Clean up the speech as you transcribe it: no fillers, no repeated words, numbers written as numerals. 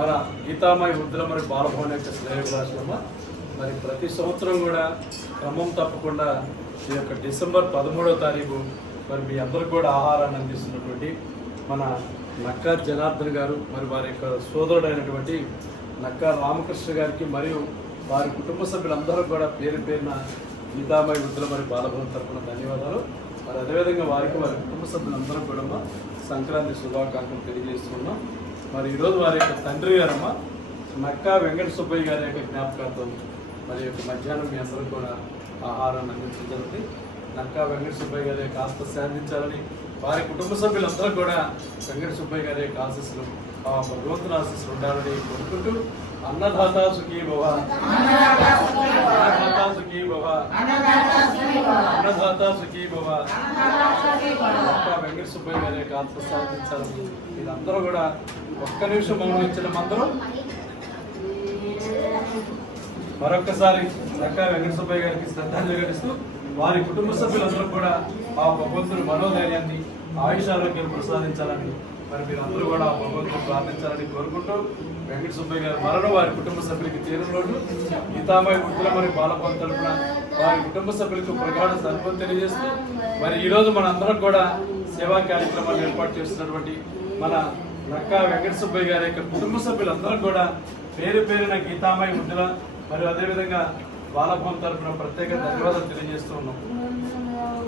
మన గీతామయ వృద్ధుల మరి బాలభవన్ యొక్క శ్రేయోభిలాషమ్మ మరి ప్రతి సంవత్సరం కూడా క్రమం తప్పకుండా ఈ యొక్క డిసెంబర్ 13వ తారీఖు మరి మీ అందరికి కూడా ఆహారాన్ని అందిస్తున్నటువంటి మన నక్కా జనార్దన్ గారు మరి వారి యొక్క సోదరుడైనటువంటి నక్కా రామకృష్ణ గారికి మరియు వారి కుటుంబ సభ్యులందరూ కూడా పేరు పేరున గీతామయ వృద్ధుల మరి బాలభవన్ తరఫున ధన్యవాదాలు. మరి అదేవిధంగా వారికి వారి కుటుంబ సభ్యులందరూ కూడా సంక్రాంతి శుభాకాంక్షలు తెలియజేస్తున్నాం. మరి ఈరోజు వారి యొక్క తండ్రి గారమ్మ నక్కా వెంకట సుబ్బయ్య గారి యొక్క జ్ఞాపకార్థం మరి యొక్క మధ్యాహ్నం మీ అందరూ కూడా ఆహారాన్ని అందించగలిగి నక్కా వెంకట సుబ్బయ్య గారి యొక్క ఆస్త శాంతించాలని వారి కుటుంబ సభ్యులందరూ కూడా వెంకట సుబ్బయ్య గారి యొక్క ఆశీస్సులు భగవంతుని ఆశీస్సులు ఉండాలని కోరుకుంటూ అన్నదాత సుఖీ భవ, అన్నదాత సుఖీ భవ, అన్నదాత సుఖీ భవ. నక్కా వెంకట సుబ్బయ్య గారి యొక్క ఆస్త శాంతించాలని మీరందరూ కూడా ఒక్క నిమిషం మౌనం ఇచ్చిన అందరూ మరొక్కసారి నక్కా వెంకట సుబ్బయ్య గారికి శ్రద్ధాంజలి ఘటిస్తూ వారి కుటుంబ సభ్యులందరూ కూడా ఆ భగవంతుడు మనోధైర్యాన్ని ఆయుషారోగ్యాన్ని ప్రసాదించాలని మరి మీరందరూ కూడా ఆ భగవంతుడు ప్రార్థించాలని కోరుకుంటూ వెంకట సుబ్బయ్య గారి మరణం వారి కుటుంబ సభ్యులకి తీరులోను గీతామయ వృద్ధుల మరి బాలభవన్ తరపున వారి కుటుంబ సభ్యులకు ప్రగాఢ సంతృప్తి తెలియజేస్తూ మరి ఈరోజు మనందరం కూడా సేవా కార్యక్రమాలు ఏర్పాటు చేస్తున్నటువంటి మన నక్కా వెంకట సుబ్బయ్య గారి యొక్క కుటుంబ సభ్యులందరూ కూడా పేరు పేరున గీతామయ వృద్ధుల మరియు అదేవిధంగా బాలభవన్ తరపున ప్రత్యేక ధన్యవాదాలు తెలియజేస్తూ ఉన్నాం.